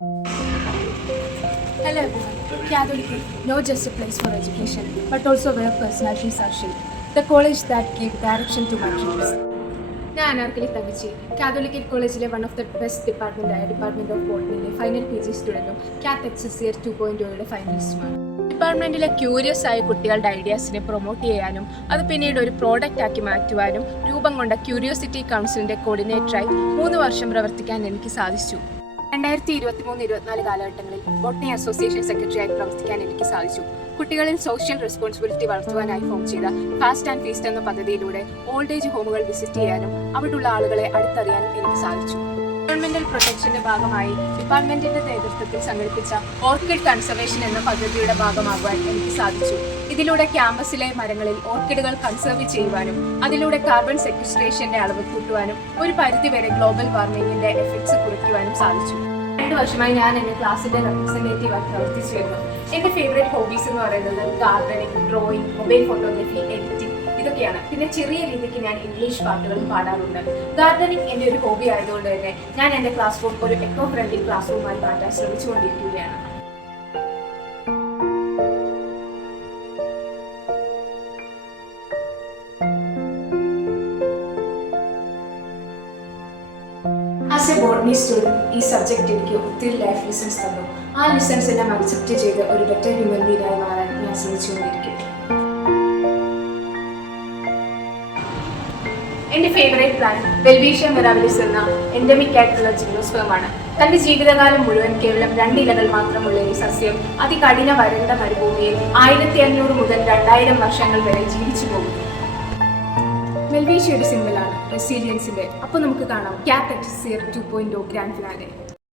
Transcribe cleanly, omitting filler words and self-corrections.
Hello everyone. Catholic is not just a place for education, but also where personalities are shaped. The college that gave direction to my dreams. ഞാൻ Anarkali Thankachi catholicate കോളേജിലെ one of the best ഡിപ്പാർട്ട്മെൻറ്റായ department of ബോട്ടണിയിലെ final PG സ്റ്റുഡൻറ്റും കാത്ത് എക്സസിയർ 2.0യുടെ ഫൈനലിസ്റ്റുമാണ്. ഡിപ്പാർട്ട്മെൻറ്റിലെ curious ആയ കുട്ടികളുടെ ഐഡിയാസിനെ promote ചെയ്യാനും അത് പിന്നീട് ഒരു പ്രോഡക്റ്റ് ആക്കി മാറ്റുവാനും രൂപം കൊണ്ട ക്യൂരിയോസിറ്റി കൗൺസിലിൻ്റെ കോർഡിനേറ്ററായി 3 വർഷം പ്രവർത്തിക്കാൻ എനിക്ക് സാധിച്ചു. 2023-24 കാലഘട്ടങ്ങളിൽ ബോട്ടണി അസോസിയേഷൻ സെക്രട്ടറിയായി പ്രവർത്തിക്കാൻ എനിക്ക് സാധിച്ചു. കുട്ടികളിൽ സോഷ്യൽ റെസ്പോൺസിബിലിറ്റി വളർത്തുവാനായി ഫോം ചെയ്ത ഫാസ്റ്റ് ആൻഡ് ഫീസ്റ്റ് എന്ന പദ്ധതിയിലൂടെ ഓൾഡ് ഏജ് ഹോമുകൾ വിസിറ്റ് ചെയ്യാനും അവിടെയുള്ള ആളുകളെ അടുത്തറിയാനും എനിക്ക് സാധിച്ചു. എൻവയോൺമെന്റൽ പ്രൊട്ടക്ഷന്റെ ഭാഗമായി ഡിപ്പാർട്ട്മെന്റിന്റെ നേതൃത്വത്തിൽ സംഘടിപ്പിച്ച ഓർക്കിഡ് കൺസർവേഷൻ എന്ന പദ്ധതിയുടെ ഭാഗമാകുവാൻ എനിക്ക് സാധിച്ചു. ഇതിലൂടെ ക്യാമ്പസിലെ മരങ്ങളിൽ ഓർക്കിഡുകൾ കൺസർവ് ചെയ്യുവാനും അതിലൂടെ കാർബൺ സെക്വസ്ട്രേഷന്റെ അളവ് കൂട്ടുവാനും ഒരു പരിധിവരെ ഗ്ലോബൽ വാർമിംഗിന്റെ എഫക്ട്സ് കുറയ്ക്കുവാനും സാധിച്ചു. 2 വർഷമായി ഞാൻ എൻ്റെ ക്ലാസ്സിന്റെ റെപ്രസെന്റേറ്റീവായി പ്രവർത്തിച്ചു വരുന്നു. എൻ്റെ ഫേവറേറ്റ് ഹോബീസ് എന്ന് പറയുന്നത് gardening, drawing, mobile photography, editing ഇതൊക്കെയാണ്. പിന്നെ ചെറിയ രീതിക്ക് ഞാൻ ഇംഗ്ലീഷ് പാട്ടുകളും പാടാറുണ്ട്. ഗാർഡനിങ് എൻ്റെ ഒരു ഹോബി ആയതുകൊണ്ട് തന്നെ ഞാൻ എൻ്റെ ക്ലാസ് റൂം ഒരു എക്കോ ഫ്രണ്ട്ലി ക്ലാസ് റൂമായി മാറ്റാൻ ശ്രമിച്ചുകൊണ്ടിരിക്കുകയാണ്. ആസ് എ ബോട്ടണി സ്റ്റുഡൻറ് ഈ സബ്ജക്റ്റ് എനിക്ക് ഒത്തിരി ലൈഫ് ലെസൺസ് തന്നു. ആ ലെസൺസ് എല്ലാം അക്സെപ്റ്റ് ചെയ്ത് ഒരു ബെറ്റർ ഹ്യൂമൻ ബീയിങ് മാറാൻ ഞാൻ ശ്രമിച്ചുകൊണ്ടിരിക്കും. എൻ്റെ ഫേവറേറ്റ് പ്ലാന്റ് വെൽവീഷ്യ മിറാബിലിസ് എന്ന എൻഡമിക് ആയിട്ടുള്ള ജിംനോസ്പേമാണ്. തന്റെ ജീവിതകാലം മുഴുവൻ കേവലം 2 ഇലകൾ മാത്രമുള്ള ഈ സസ്യം അതികഠിന വരണ്ട മരുഭൂമിയിൽ 1500 മുതൽ 2000 വർഷങ്ങൾ വരെ ജീവിച്ചു പോകുന്നു. വെൽവീഷ്യയുടെ സിംബലാണ് റെസീലിയൻസിന്റെ. അപ്പോൾ നമുക്ക് കാണാം കാത്ത് എക്സസിയർ 2.0 ഗ്രാൻഡ് ഫിനാലെ.